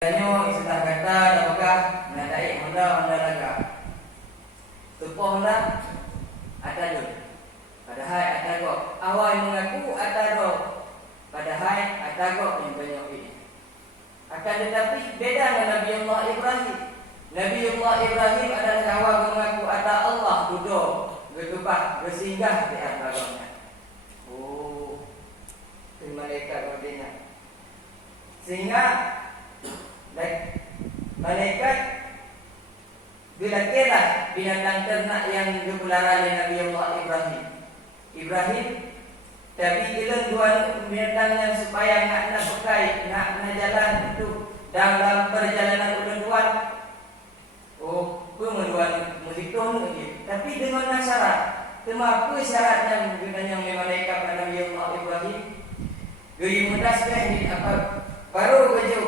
Nyo istilah kata apakah menandai Honda laga. Tupoh lah atado. Padahal atado awal mengaku atado. Padahal atado yang banyak ini. Akan tetapi beda dengan Nabi Allah Ibrahim. Nabi Allah Ibrahim adalah awal mengaku ata Allah duduk bertubah bersinggah di atasnya. Oh, malaikat wadina. Sehingga malaikat bila kira binatang ternak yang dipelihara oleh Nabi Allah Ibrahim tapi bila dua binatang yang supaya nak pakai nak jalan itu dalam perjalanan tuan menduan musik tu tapi dengan syarat apa syaratnya gunanya malaikat Nabi Allah Ibrahim gaya mudah sekali apa baru kerja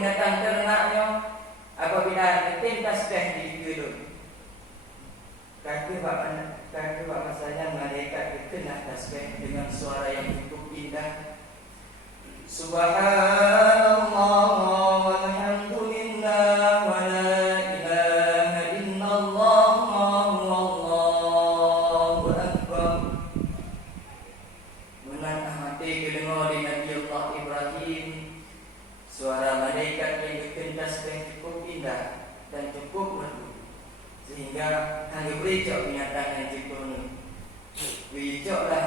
binatang ternaknya apabila netim tasbih di gedung. Kaki masanya malaikat kena tasbih dengan suara yang cukup indah. Subhanallah walhamdulillah wa la ilaha illallah wallahu akbar. Menang hati kedengar di Nabi Allah Ibrahim suara malaikat yang berkentas yang cukup indah dan cukup merdu sehingga hanya bericok binatang yang cukup bericoklah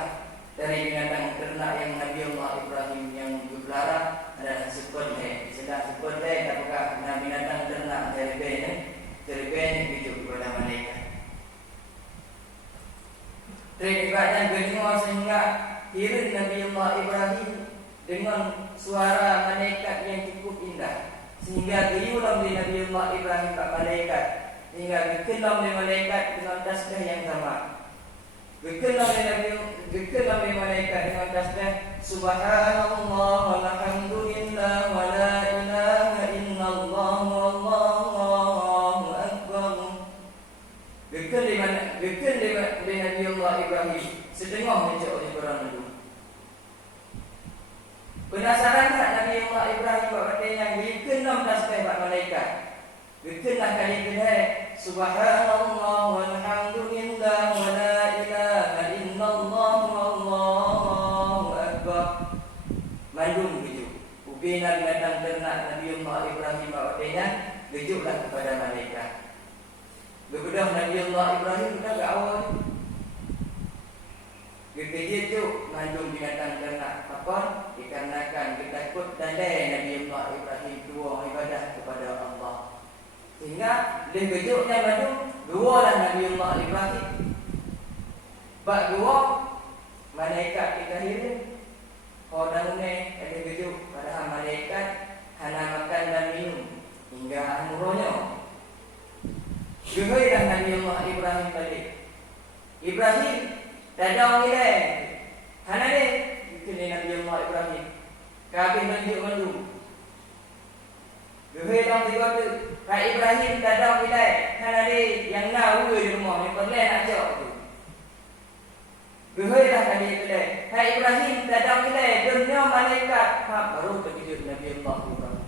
dari binatang ternak yang Nabi Allah Ibrahim yang berpelihara adalah seperti sedang seperti apakah binatang ternak dari bene bericok kepada malaikat. Teribatan kedua sehingga iring Nabi Allah Ibrahim dengan suara malaikat yang cukup indah sehingga diulang di Nabi Allah Ibrahim kat malaikat sehingga dikelam di malaikat dengan tasbih yang sama. Dikelam di malaikat dengan tasbih subhanallah walhamdulillah wa la ilaha illallah wallahu akbar. Dikelam di Nabi Allah Ibrahim setengah mencok di perang itu. Penasaran tak Nabi Allah Ibrahim buat katanya dikenam tasbih buat malaikat. Dikenam kali kedua subhanallah walhamdulillah wa la ilaha illallah wallahu akbar. Mandung begitu. Ubina binatang ternak Nabi Allah Ibrahim buat katanya gejuklah kepada malaikat. Begitu Nabi Allah Ibrahim dah ke awal. Kerja tu mandung binatang ternak apa? Dikarenakan ketakut tandai Nabi Allah Ibrahim dua ibadah kepada Allah. Sehingga dia kejutnya mandung dua lah Nabi Allah Ibrahim. Bak dua malaikat kita hidup. Orang ni ada kejuk padahal malaikat hanya makan dan minum hingga umurnya. Juhailah Nabi Allah Ibrahim balik. Ibrahim Tadang kita hana ni kini Nabi Allah Ibrahim kabin tunjuk mandu Gehai dong tiga tu Kak Ibrahim tadang kita hana ni yang nak di rumah yang perlahan nak jauh tu Gehai lah tadi kita Kak Ibrahim tadang kita dunia malaikat baru terkejut Nabi Allah Ibrahim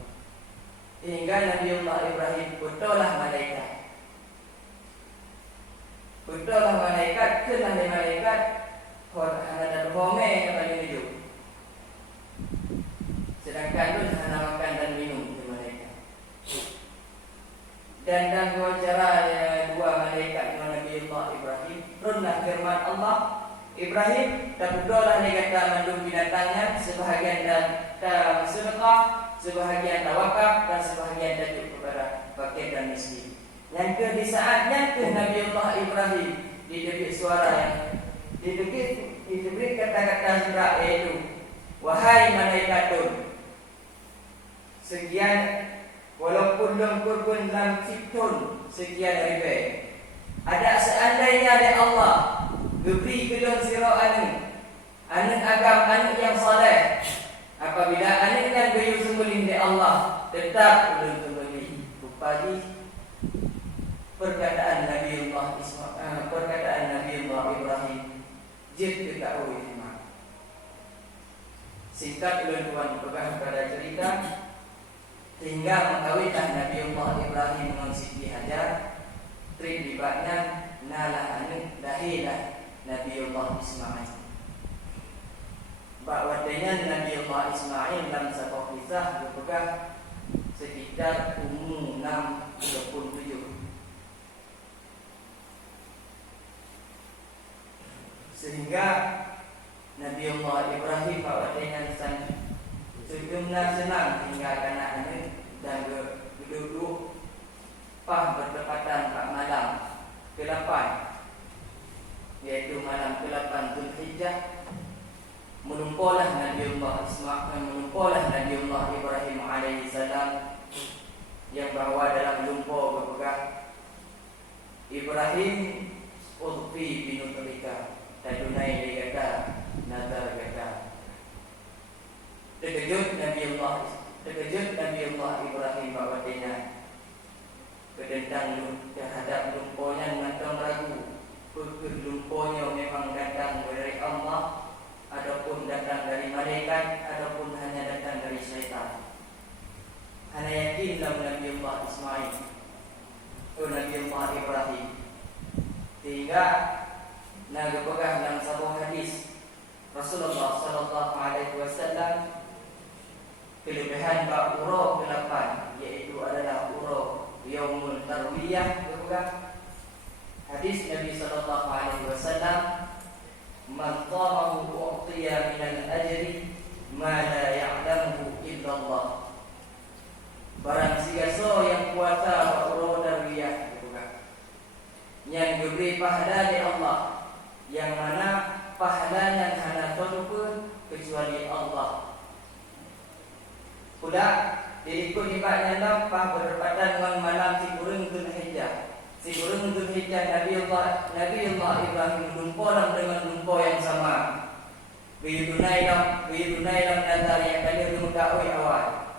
hingga Nabi Allah Ibrahim betul lah malaikat betul lah malaikat, kenal di malaikat ada berhome yang paling hidup sedangkan tu hanya makan dan minum di malaikat dan dua cara dua malaikat dengan Nabi Allah Ibrahim runlah firman Allah Ibrahim dan berdoalah dia kata mandung binatangnya sebahagian dan sedekah sebahagian tawakaf dan sebahagian jatuh kepada fakir dan miskin. Yang ke di saatnya ke Nabi Allah Ibrahim diberi suara yang diberi kata-kata surah itu wahai malaikatun sekian walaupun lengkur pun dalam ciptun sekian ribu ada seandainya ada Allah beri kedua sirah anu agam anu yang saleh apabila anu kan beri sembelih di Allah tetap belum sembelih upadi perkataan Nabi Allah Ibrahim jid ketahui singkat tuan pegang pada cerita Sehingga mengkawinlah Nabiullah Ibrahim dengan Siti Hajar. Tridibatnya nalah anu dahilah Nabiullah Ismail. Bahwa dengan Nabiullah Ismail dalam satu kisah berpegang sekitar umur 6-27. Sehingga Nabiullah Ibrahim bahwa dengan sejumlah senang tinggal anak-anak dan berduduk pah bertepatan pada malam ke-8, yaitu malam ke-8 Zulhijjah. Menumpahlah Nabiullah Ibrahim alaihi salam yang bahawa dalam lumpur berpegang Ibrahim udfi binutrika tadunai ligata nazar gata. Terkejut Nabiullah Ibrahim bahawanya kedentang terhadap lumpurnya mengatakan ragu lumpurnya memang datang dari Allah ataupun datang dari malaikat ataupun hanya datang dari syaitan. Hanya yakin dalam Nabiullah Ismail Nabiullah Ibrahim. Sehingga pegang dalam sebuah hadis Rasulullah sallallahu alaihi wasallam kelebihan bab urah ke-8, yaitu adalah urah Yaumul Tarwiyah. Pegang hadis Nabi sallallahu alaihi wasallam, man qamahu u'tiya minal ajri ma la ya'lamuhu illallah. Barang siapa yang puasa urah Tarwiyah yang diberi pahala dari Allah, yang mana pahalanya hanya satu pun kecuali Allah. Pula diikut ibadah nampak berdekatan dengan malam si burung Zulhijjah. Si burung Zulhijjah Nabiullah Ibrahim lumpuh dengan lumpuh yang sama. Biyudunai dalam nazar yang kali mengetahui awal.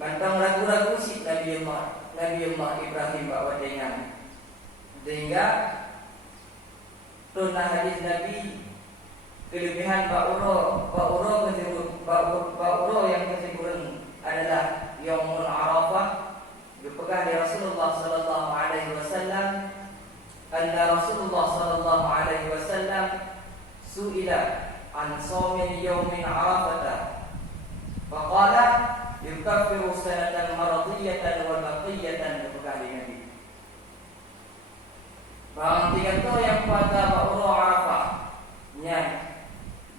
Bantang ragu-ragu si Nabiullah Ibrahim bawa dengan. Sehingga tunah hadis Nabi kelebihan ba'uro yang kesimpulan adalah Yaumul Arafah. Dipegang dari Rasulullah sallallahu alaihi wasallam, anna Rasulullah sallallahu alaihi wasallam su'ila an shaumin yaumin Arafah faqala yukaffiru sanatan maradiyatan wa baqiyatan. Dipegang dari Nabi bahwa tiga tu yang puasa ba'uro Arafah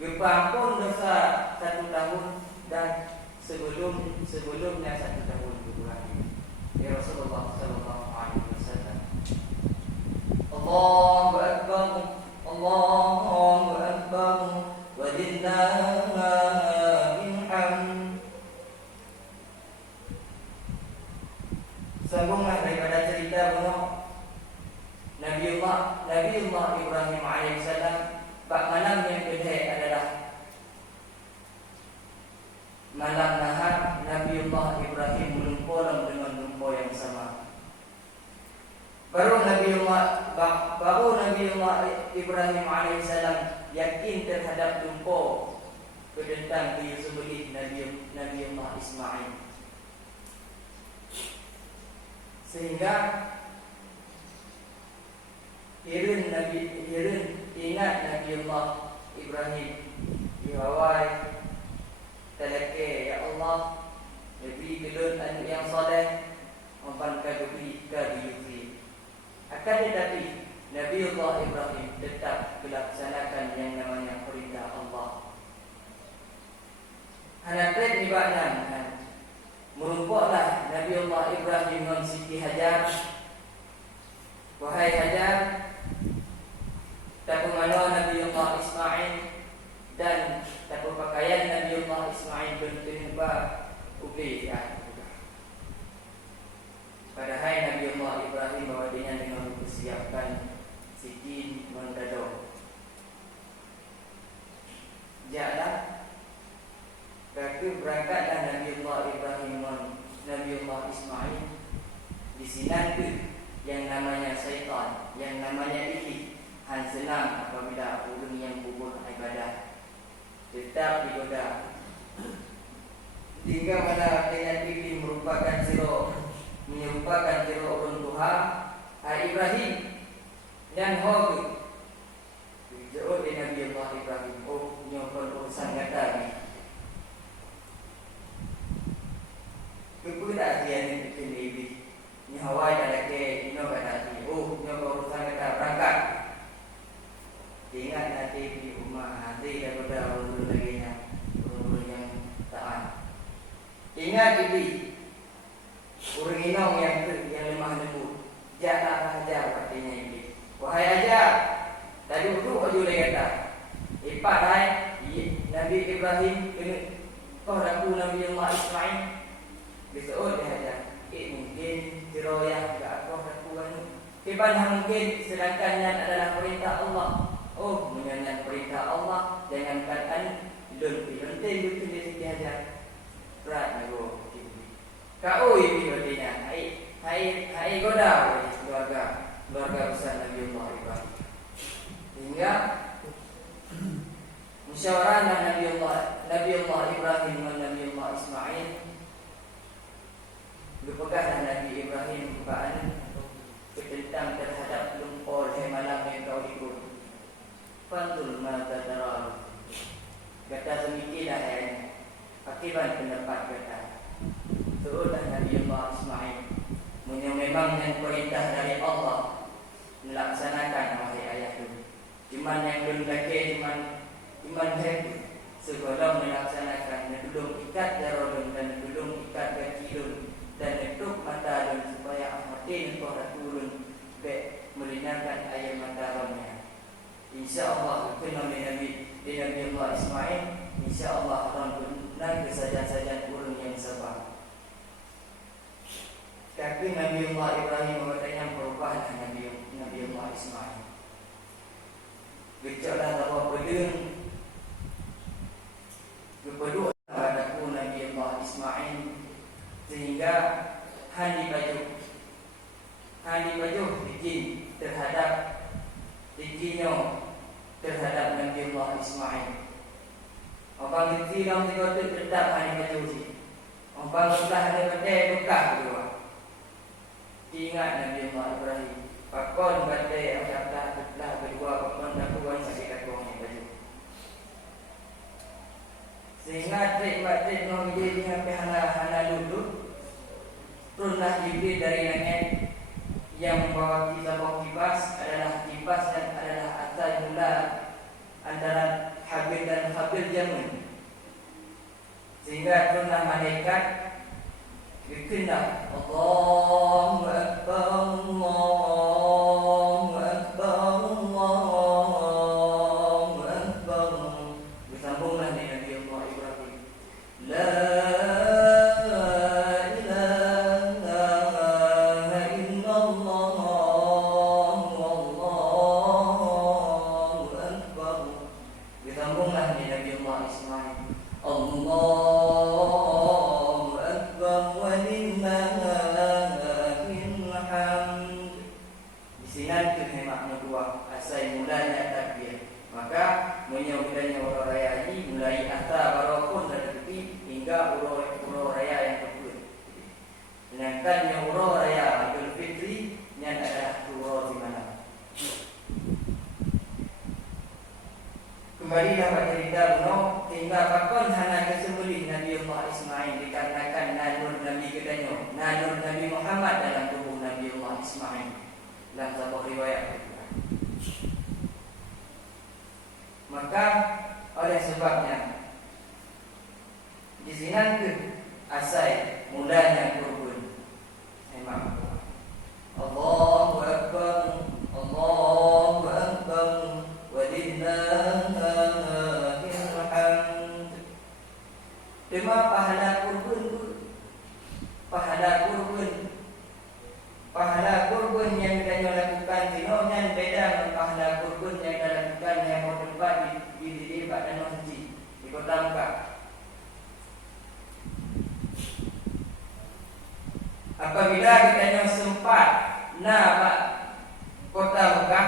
berpampun dosa 1 tahun dan sebelumnya 1 tahun berkurang. Ya Rasulullah sallallahu alaihi wasallam. Allahu akbar, Allahu akbar, walillahil hamd. Sambunglah daripada cerita bunuh Nabiullah Ibrahim alaihissalam. Bak malam yang kedua adalah malam nahar. Nabiullah Ibrahim melumpur dengan lumpur yang sama. Baru Nabiullah Ibrahim alaihissalam yakin terhadap lumpur kedentang di sebelah Nabiullah Ismail. Sehingga ingat Nabiullah Ibrahim diwawai talake, ya Allah beri gelun anak yang soleh, mempankan beri kebiri. Akan tetapi Nabiullah Ibrahim tetap melaksanakan yang namanya perintah Allah. Hanatret ibadah merumpuklah Nabiullah Ibrahim dengan Siti Hajar. Wahai Hajar, tak mengenal Nabiullah Ismail dan tak berpakaian Nabiullah Ismail bertunuba ubi ya. Padahal Nabiullah Ibrahim bawa dengan mempersiapkan Siti mendado. Jalan Kaki berangkatlah Nabiullah Ibrahim dan Nabiullah Ismail di sini yang namanya syaitan, yang namanya iblis. Han senang apabila orang yang kubur ibadah tetap digoda. Jika pada dengan yang bikin ibi. Ni Hawaii ada ke ino kata ni. Oh, ino urusan kita berangkat. Ingat nanti di rumah nanti daripada orang lagi yang taat. Ingat ibi. Orang inong yang lemah lembut. Jangan ajar artinya ibi. Wahai ajar. Tadi dulu aja dia kata. Ipat hai Nabi Ibrahim kau ragu Nabi Allah Ismail. Besok dia ajar. Mungkin jeroyah enggak kau ragu kan. Kebanyakan mungkin sedangkan yang adalah perintah Allah. Oh, menyanyikan perintah Allah. Jangankan an lonte betul dia ajar. Berat nego. Kau ibu bertanya. Hai goda keluarga besar Nabi Allah Ibrahim. Hingga musyawarah Nabi Allah Ibrahim dan Nabi Allah Ismail. Berpegang Nabi Ibrahim kebaan bertentang terhadap lumpur malam yang kau ikut. Fantul mata taral. Kata semikilah yang akibat pendapat kata. Seolah Nabi Allah Ismail memang yang perintah dari Allah melaksanakan wahai ayah itu. Cuman yang belum lagi cuman happy sebelum melaksanakan dan belum ikat darah dan belum ikat kaki dan tutup mata dan supaya hati kau turun baik melinakan air mata-nya. InsyaAllah kena Nabi Allah Ismail. InsyaAllah akan benar kesajian-sajian urun yang sabar. Tapi Nabi Allah Ibrahim bertanya perubahan Nabi Allah Ismail. Bicara bahwa berdoa kepada Nabi Allah Ismail sehingga handi baju bikin terhadap Nabi Allah Ismail. Orang itu dalam tiga tu tetap handi baju si. Orang sudah ada badai bekah kedua. Ingat Nabi Allah Ibrahim. Pakon badai asyaflah berdua pakon dakuan sakit kakuang yang baju. Sehingga trik-trik menjadi sampai hana dulu. Turunlah Jibril dari langit yang membawa kipas adalah kipas dan adalah asal mula antara Habil dan Habil jamun. Sehingga turunlah malaikat berkendak Allahu Akbar Allahu Akbar Allahu Akbar. Bersambunglah dengan Nabi Allah Ibrahim. La kembalilah pada cerita Buno tinggal pakon hana kesembelih Nabi Allah Ismail dikarenakan nanur Nabi kedanyo nanur Nabi Muhammad dalam tubuh Nabi Allah Ismail dalam sebuah riwayat. Maka oleh sebabnya di sini ke asal mulanya kurban. Allahu Akbar Allahu Akbar walillahil hamd. Tema pahala kurban yang kita lakukan dinonya beda dengan pahala kurban yang kita lakukan yang mau tempat di badan masjid di Kota Mekah. Apabila kita sempat nak Kota Mekah,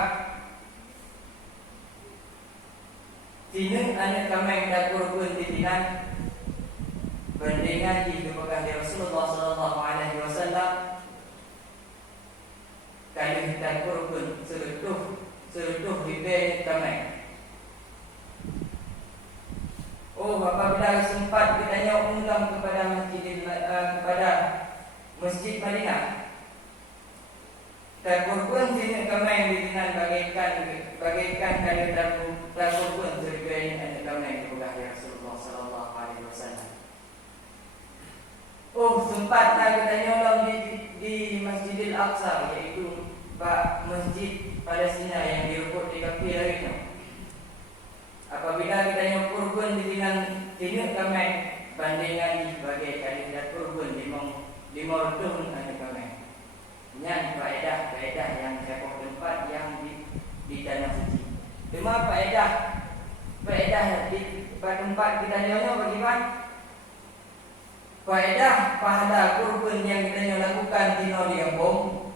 tinun anak kami dah kurban di tinan bandingan di Mekah Rasulullah sallallahu alaihi wasallam. Kali kita kurban seluruh hidup kami. Oh, apabila sempat kita ulang kepada Masjid Madinah. Terkurban sini kemain bikinan bagaikan kali terkurban terbiain ada kemain kepada Rasulullah Sallallahu Alaihi Wasallam. Oh, sempat nak kita nyolong di Masjidil Aqsa, yaitu masjid Palestina yang direbut di kaki lainnya. Apabila kita nyukurkan di sini kemain bandingan sebagai kali terkurban di Mordun ada kemain. Yang faedah yang sebuah tempat yang di tanah suci. Cuma faedah di tempat kita nyonya bagaimana? Faedah pahala kurban yang kita lakukan di Noliyambong.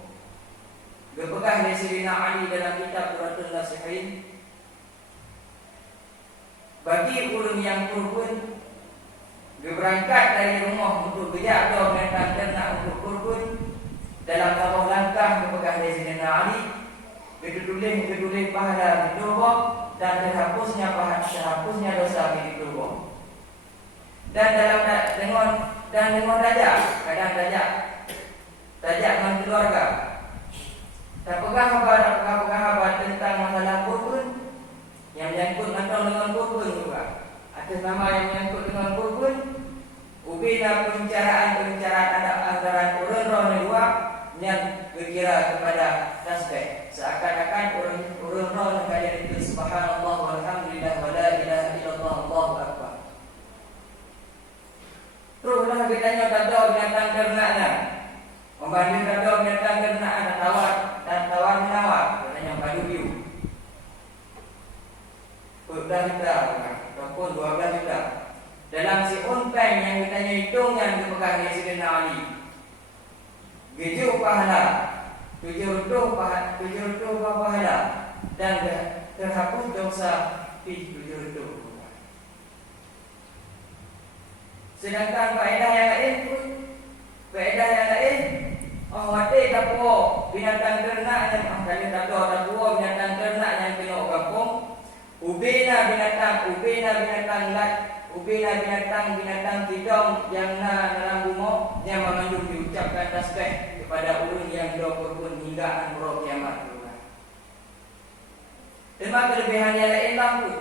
Gepegah dari Sayyidina Ali dalam kitab Quratul Nasihin. Bagi orang yang kurban, berangkat dari rumah untuk kerja atau menentang ternak untuk kurban. Dalam sebuah langkah gepegah dari Sayyidina Ali, kedulih pahala di tubuh dan terhapusnya dosa di tubuh. Dan dengan dajak, kadang dajak dengan keluarga. Tak pegang kabar tentang masalah kurban yang menyangkut dengan kurban juga. Atas nama yang menyangkut dengan kurban, ubina pembicaraan antara orang dua yang berkira kepada tasbih. Seakan-akan orang kalian itu subhanallah walhamdulillah wa la ilaha illallah Allahu akbar. Teruslah kitanya tahu binatang ternaknya. Membanding tahu binatang ternak ada tawar menawar, katanya padu biu. 12 juta ataupun 12 juta. Dalam si unteng yang kitanya hitung yang dipegang di Sayyidina Ali. 7 pahala, 7 pahala dan terhapus dosa 7 pahala. Sedangkan faedah yang lain, mati tapu binatang ternak yang kali tapu binatang ternak yang kena kampung, ubina binatang tidong yang dalam bumi yang mengandung diucapkan tasbih kepada orang yang berkurban hingga anurul kiamat. Tema kelebihannya lain lagi.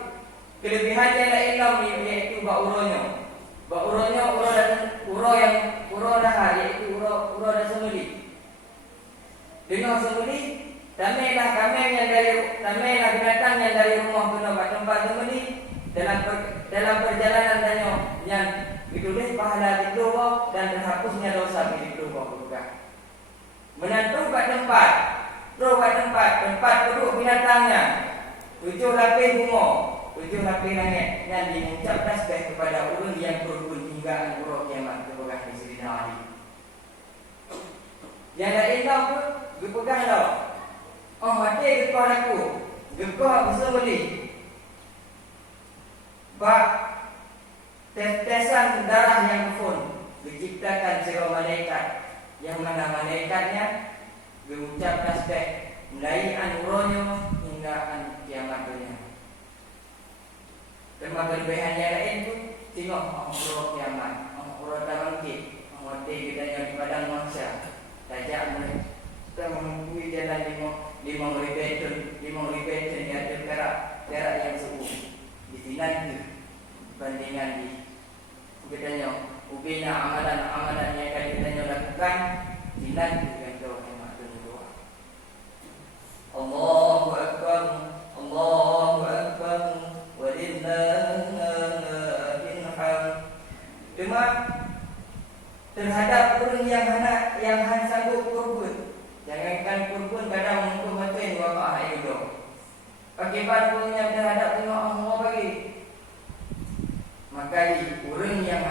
Kelebihannya lain lagi yaitu Bauronya uro dah yaitu uro dah semuli. Dengan semuli, tamailah binatang yang dari rumah ke tempat semuli dalam perjalanan danyo yang ditulis pahala di tubuh dan terhapusnya dosa di tubuh juga. Menantu tempat duduk binatangnya. 7 lapis bunga, 7 lapis langit yang diucap tasbih kepada orang yang berkurban hingga anurul kiamat kepada Sayyidina Ali. Yang lain tahu pun dipegang tahu. Oh mati gekah aku, gekah bersembeli. Bak tetesan darah yang pun diciptakan sebuah malaikat yang mana malaikatnya berucap tasbih mulai anurulnya hingga kiamat dunia. Tema kelebihannya lain pun tengok anurul kiamat, anurul bangkit, mati kita yang di padang mahsyar. Tajak mereka menemui jalan 5 ribu di ada perak yang subuh. Di sini bandingan di kitanya ubina amalan yang akan kita lakukan dinan dengan doa yang doa. Allahu akbar walillahil hamd. Cuma terhadap orang yang sanggup kurban, jangankan kurban kadang untuk mati 2 rakaat itu. Akibat pun yang terhadap tengok Allah bagi. Maka orang yang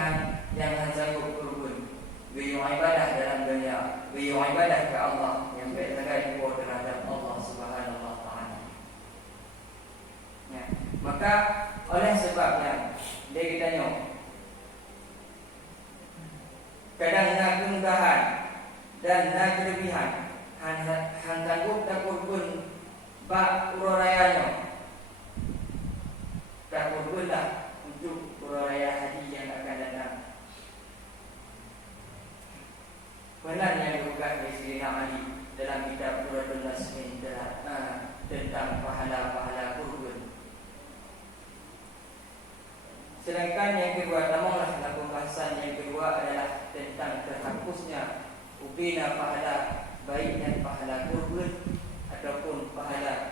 sanggup kurban, beribu ibadah dalam dunia, beribu ibadah ke Allah yang baik-baik terhadap Allah Subhanahu wa taala. Ya. Maka oleh sebabnya dia ditanya kadang nak kemudahan dan nak kelebihan han sanggup tak kurban bak urayanya tak kurbanlah untuk uraya haji yang akan datang. benar yang diungkap oleh Sayyidina Ali dalam kitab Quratul Nasmin tentang pahala-pahala kurban. Sedangkan yang kedua, namunlah dalam pembahasan yang kedua adalah tentang terhapusnya ubina pahala baik dan pahala kurban ataupun pahala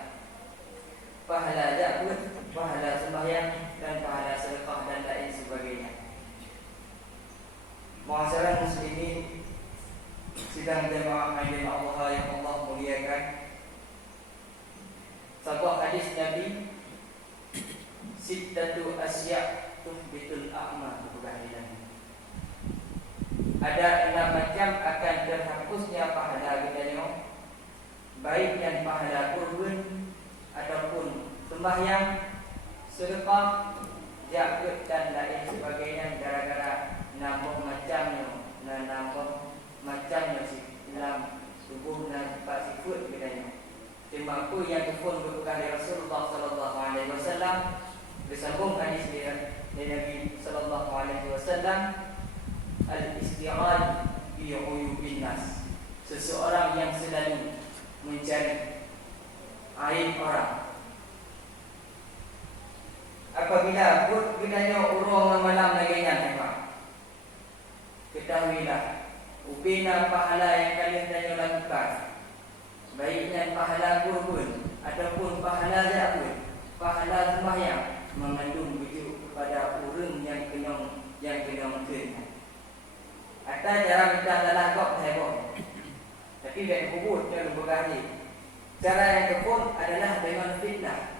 jabut, pahala sembahyang dan pahala sedekah dan lain sebagainya. Ma'asyiral muslimin, sidang jemaah hadirin Allah yang Allah muliakan. Sebuah hadis Nabi, sittatu asya' tuhbitul a'mal, ada 6 macam akan terhapusnya pahala kita, baik yang pahala kurban ataupun sembahyang, sedekah, zakat dan lain sebagainya, gara-gara nambah macamnya dalam tubuh dan sifat kita. Tembaku yang difun berbukan dari Rasulullah sallallahu alaihi wasallam, bersambung hadis dari Nabi sallallahu alaihi wasallam, al-isti'ad bi uyubin nas, seseorang yang selalu mencari aib orang. Apabila kitanya urung malam lagi ketahuilah ubina pahala yang kalian tanya lakukan, baiknya pahala kurban ataupun pahala zakat, pahala sembahyang, mengandung biju kepada orang yang kena mungkin. Atau cara minta dalam kau heboh, tapi baik kubur dan berkali. Cara yang kepun adalah dengan fitnah.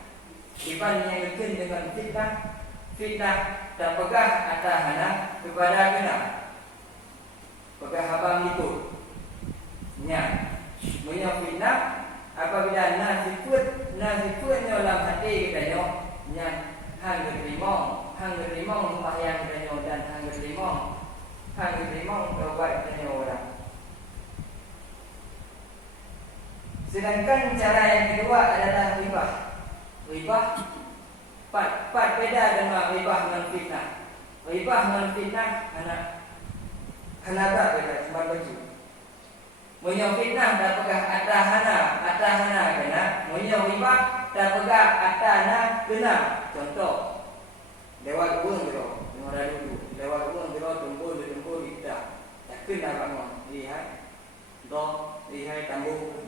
Iban yang mungkin dengan fitnah dan pegah atas anak kepada kena. Pegah abang itu punya fitnah. Apabila nasifutnya dalam hati kita hang gerimong sembahyang kita dan hang gerimong berubat kita orang. Sedangkan cara yang kedua adalah ribah. Pat beda dengan ribah dengan fitnah. Ribah dengan fitnah Kenapa beda cuma baju? Munyo fitnah dah pegah atahana kena. Munyo ribah dah pegah atahana kena. Contoh, lewat uang biro, mula dulu. Lewat uang biro tumpul kita. Tak kena bangun. Lihat, lihat tambung.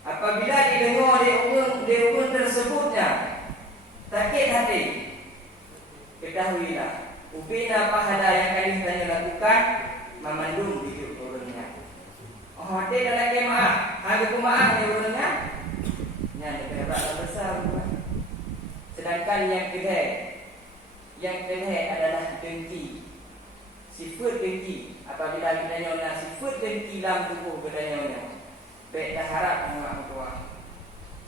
Apabila didengar di uang tersebutnya sakit hati, ketahuilah ubina pahala yang kalian tanya lakukan memandung hidup turunnya. Oh, dia dah lagi maaf. Ada maaf ni turunnya. Yang terdapat besar. Sedangkan yang kedua adalah dengki. Sifat dengki. Apabila kita nyonya sifat dengki dalam tubuh kita nyonya, baik dah harap dengan Tuhan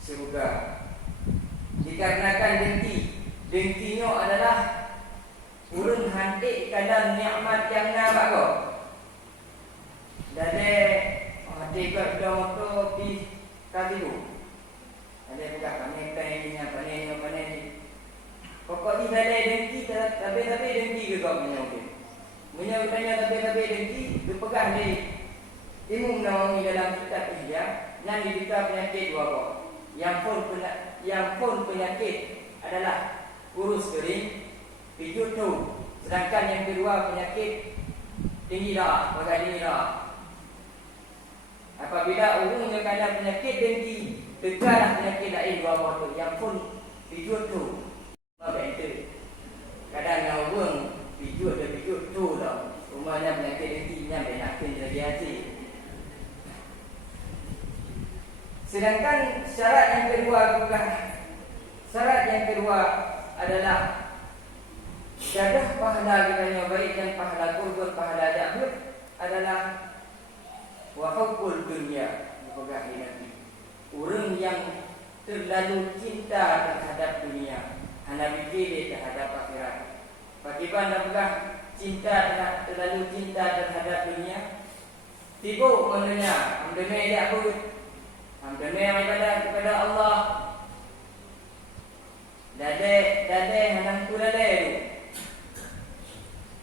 surga. Dikarenakan dengkinya adalah urun hantik kadang nikmat yang nak kau. Dari tiga motor di kalibu. Ada juga kami panen. Pokoknya dari dengki tapi dengki juga punya tanya tapi dengki dipegang di Imam Nawawi dalam kitab Ihya, yang diberita penyakit dua kok. Yang pun penyakit adalah kurus kering, pijut tu. Sedangkan yang kedua penyakit tinggi darah, tinggi darah. Apabila orang yang ada penyakit dengki, tegarlah penyakit lain dua kok tu. Yang pun pijut tu. Apa itu? Kadang orang pijut tu dah. Umumnya penyakit dengkinya penyakit jadi hati. Sedangkan syarat yang kedua adalah jadah pahala kita yang baik dan pahala kurban, pahala jahud adalah wahubbul dunia. Orang yang terlalu cinta terhadap dunia, hanya fikir terhadap akhirat. Bagaimana pula terlalu cinta terhadap dunia? Sibuk mendunia, dia aku Alhamdulillah ibadah kepada Allah. Dade hanang tu dade tu.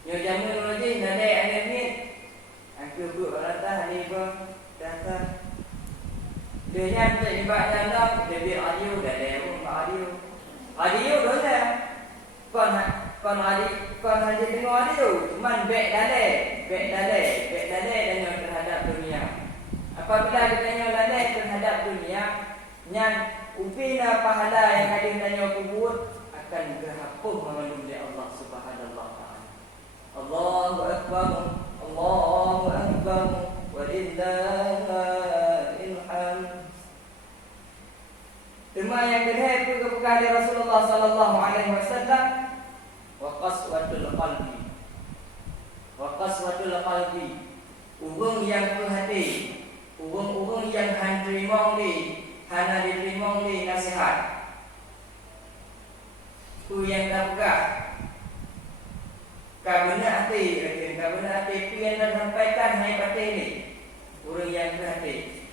Yo jamu lagi dade anak ni. Aku Dia nyantai di bawah nyandang, dia biar adiu dah lewat mak adiu. Adiu dosa. Kon haji tengok adiu, cuman bek dalai dan yang terhadap dunia. Apabila kita tanya lalai terhadap dunia, nyan upina pahala yang hadir tanya kubur akan berhapus melalui Allah Subhanahu wa taala. Allahu akbar, Allahu akbar, walillahil hamd. Tema yang kedua itu kepada Rasulullah sallallahu alaihi wasallam, wa qaswatul qalbi. Urung yang berhati, urung yang hanterimong di, hana diterimong di nasihat. Ku yang terbuka, kabena hati, ku yang tersampaikan hai pati ini, urung yang berhati.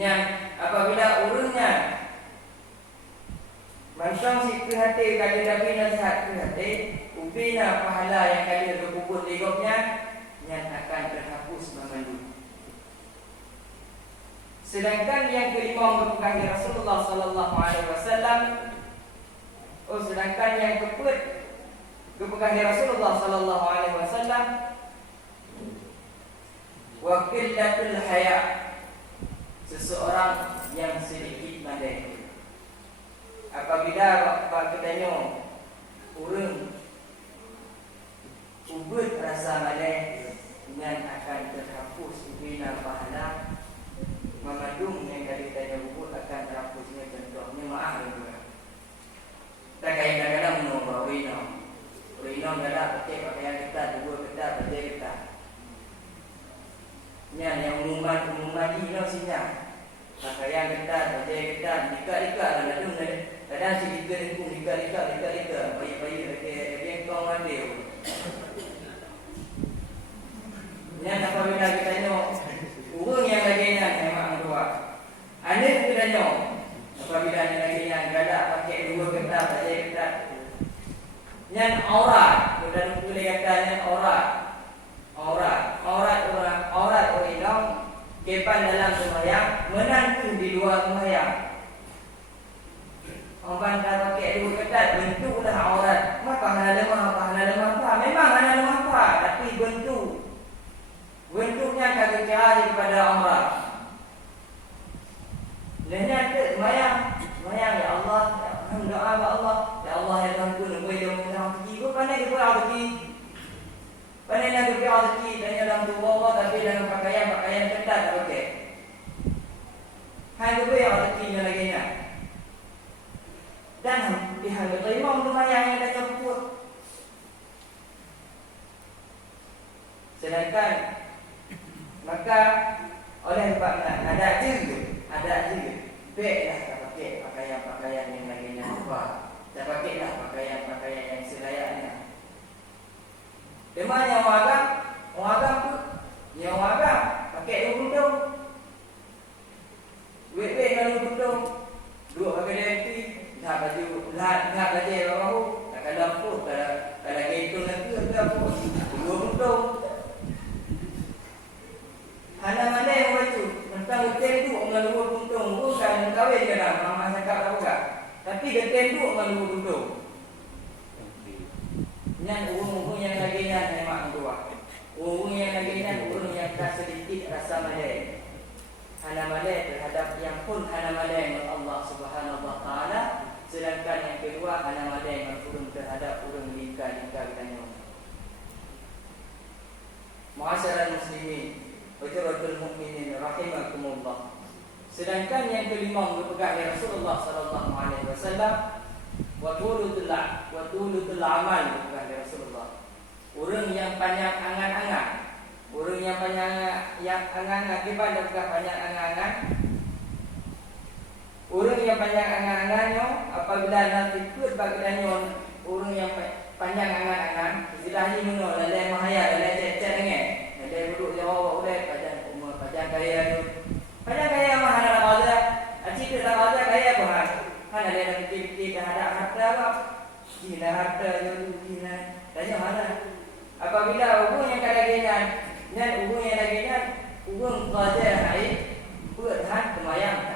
Yang apabila urungnya mansang si kehati kali dapi nasihat kehati, upina pahala yang kali berkubur di gopnya, yang akan terhapus memandu. Sedangkan yang kelima merupakan Rasulullah sallallahu alaihi wasallam. Sedangkan yang keempat merupakan Rasulullah sallallahu alaihi wasallam. Wa qillatul haya, seseorang yang sedikit pandai. Apabila kita tanya urang ubud rasa malai, dengan akan terhapus ubina pahala memadung yang kali tanya ubud akan terhapusnya. Contohnya maaf juga. Tak kadang-kadang menunggu Rino adalah pakaian kita, dua kita, baju kita. Yang umuman ini sinya. Pakaian kita, baju kita, lika-lika lalu kadang si lika, bayi-bayi dia kau mandil. Yang apabila kita tanya urang yang laginya memang dua. Anda kita tanya apabila yang laginya ada pakai dua kita, baju kita. Yang aurat, sudah boleh kata aurat orang Islam kepan dalam sembahyang, menantu di luar sembahyang. Orang kata pakai dua ketat, bentuklah aurat. Maka hana lemah. Memang hana lemah, tapi bentuknya kagak kira kepada aurat. Lehnya tu sembahyang ya Allah, doa kepada Allah. Ya Allah ya Tuhan, gue jom minta rezeki. Gue pandai dia buat rezeki. Pandai nak dia buat rezeki dan dalam tubuh Allah, tapi dalam pakaian ketat tak pakai. Hai gue buat rezekinya lagi nya. Dan pihak terima untuk mayang yang dah campur. Sedangkan maka oleh sebabnya ada juga baiklah tak pakai pakaian yang lainnya apa. Tak pakailah pakaian yang selayaknya. Demam yang wagam pun yang wagam pakai udung. Wek kalau udung dua pakai denti. Nak baju baru, nak kalau pun kalau gitu nanti apa dua betul. Hana mana yang baju, mentang betul tu orang dua betul, bukan kahwin ke dah, mama cakap apa bukan. Tapi betul tu orang dua betul. Yang urung yang lagi yang memang dua. Urung yang lagi urung yang tak sedikit rasa malai. Hana malai terhadap yang pun hana malai Allah Subhanahu wa taala. Sedangkan yang kedua hana malai urung terhadap urung lingkar katanya. Ma'asyiral muslimin, wajibul mukminin rahimakumullah. Sedangkan yang kelima merupakan Rasulullah sallallahu alaihi wasallam wa tulutul amal merupakan Rasulullah. Urang yang panjang angan-angan. Urang yang panjang angan-angan kepada panjang angan-angan. Urang yang panjang angan-angannya apabila nanti ikut bagainya urang yang panjang angan-angan istilahnya menol lalai mahaya lalai cecet dengan lalai duduk jawab oleh panjang umur panjang gaya tu panjang gaya mah hana ada acik tak ada gaya bah hana lalai fikir ada harta apa gila harta yo gila tanya mana apabila urang yang kalagian dan urang yang lagian urang qada hai buat han kemayang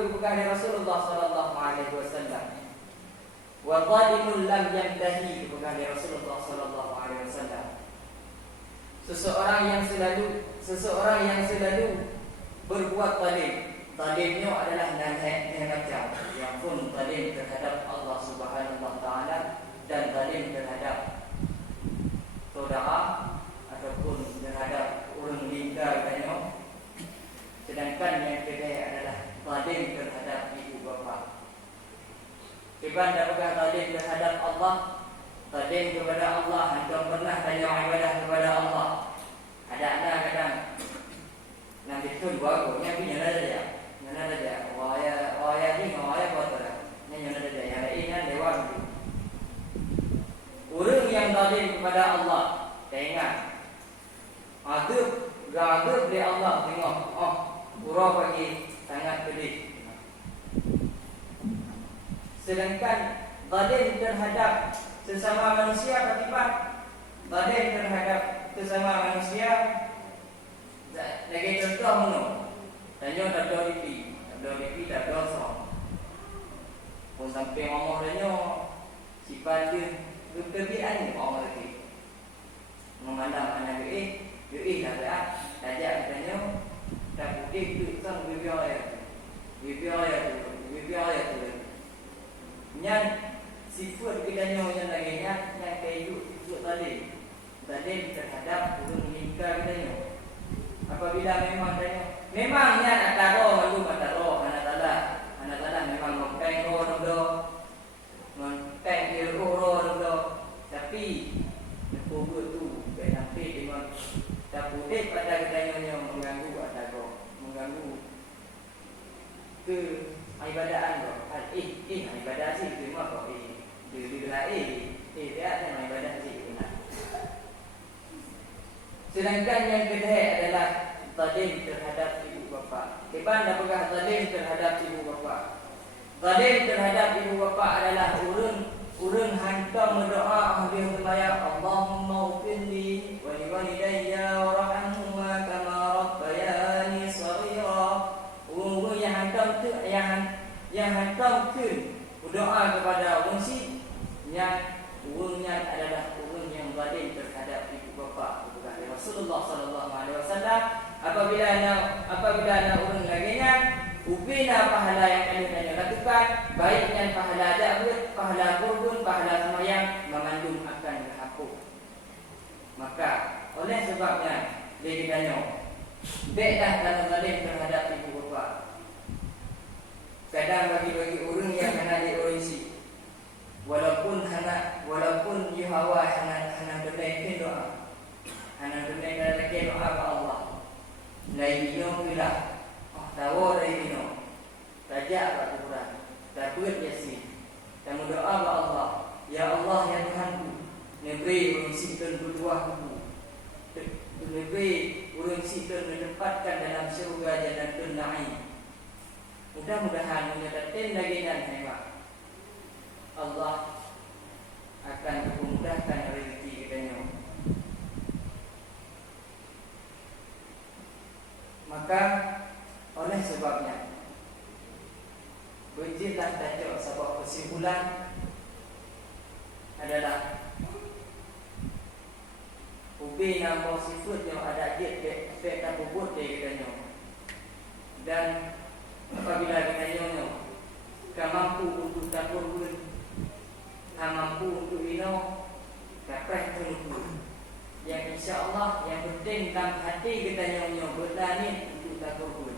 kedua bukan Rasulullah sallallahu alaihi wasallam. Wa zalimul lam yantahi bukan Rasulullah sallallahu alaihi wasallam. Seseorang yang selalu berbuat zalim. Zalimnya adalah macam yang pun zalim terhadap Allah Subhanahu wa taala dan zalim terhadap saudara ataupun terhadap orang lingkar katanya. Sedangkan yang kedua adalah zalim terhadap ibu bapa. Iban apakah zalim terhadap Allah? Zalim kepada Allah, antum pernah tanya ibadah kepada Allah. Ada anak kadang nanti tu baru yang punya saja. Yang saja. Waya ni waya betul. Yang saja yang lain yang lewat. Orang yang zalim kepada Allah, ingat. Gadab dari Allah tengok. Urah bagi sangat pedih. Sedangkan zalim terhadap sesama manusia bagaimana? Zalim terhadap sesama manusia lagi contoh mana? Tanya tak ada lipi tak dosa. Pun sampai ngomong tanya sifat dia kebiasaan orang lagi. Memandang anak lah dah. Tajak tanya tak putih tu sang bibiaya tu. Yang sifat kitanya yang lagi yang kayu sifat tadi terhadap urang lingkar kitanya. Apabila memang yang ataro malu ataro anak tala memang mengkain rodo mengkain rodo tapi kubur tu benampi dengan tapudek pada kitanya mengganggu ataro mengganggu ke ibadahan kok. Ibadah sih cuma kok dia ada ibadah sih benar. Sedangkan yang kedua adalah zalim terhadap ibu bapa. Keban apakah zalim terhadap ibu bapa? Zalim terhadap ibu bapa adalah urang hantar berdoa ahli sembahyang Allahumma ufirli wa liwalidayya warhamhuma kama rabbayani shaghira. Urang yang hantar tu yang hantar ke berdoa kepada orang si yang urangnya adalah urang yang zalim terhadap ibu bapa. Rasulullah sallallahu alaihi wasallam apabila ana urang laginya ubina pahala yang kalian lakukan baiknya pahala da'wah, pahala qurbun, pahala sembahyang mengandung akan dihapus. Maka oleh sebabnya dia ditanya baiklah kalau zalim terhadap ibu bapa. Kadang bagi orang yang kena diorisi walaupun you hawa hana berbaik doa. Anak dunia lagi doa kepada Allah. Lai bino bila, tahu lai bino, tajak pada Quran, takut Yasin. Dan doa kepada Allah, ya Allah ya Tuhanku, negeri urang sitan berbuahku, negeri urang sitan menempatkan dalam syurga Jannatul Na'im. Mudah-mudahan menyatakan lagi dan hemat. Allah akan memudahkan rezeki kitanya. Maka oleh sebabnya berjillah tajuk sebab kesimpulan adalah ubi nama sifat yang ada efek dan bubut dia katanya. Dan apabila katanya kau mampu untuk takut pun, kau mampu untuk ino dapat tentu. Yang insya-Allah yang penting dalam hati kita nyonya berani untuk takut.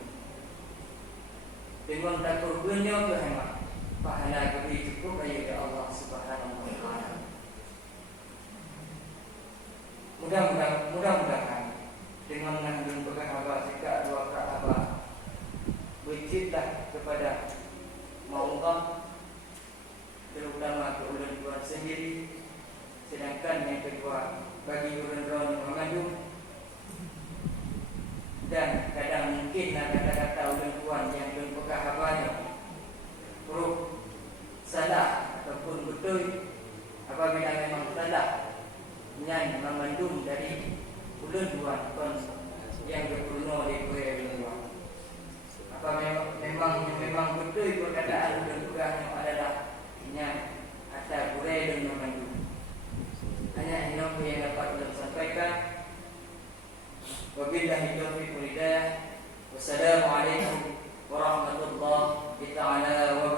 Dengan takut punya kehemat pahala beri cukup kepada Allah Subhanahu wa taala. Mudah-mudahan dengan menanggung berkahaba jika dua kahaba berjitlah kepada Allah terutama ke ulun Tuhan sendiri. Sedangkan yang kedua bagi orang-orang yang mengandung dan kadang mungkinlah kata-kata ulun Tuhan yang belum berkahabanya huruf salah ataupun betul. Apabila memang salah yang mengandung dari ulun Tuhan yang berguna di kuil ulun Tuhan. Apa memang betul perkataan dan pegangnya adalah inya atau boleh dan memandu. Hanya ini yang dapat kita sampaikan. Wabillahi taufiq wal hidayah. Wassalamualaikum warahmatullahi taala wabarakatuh.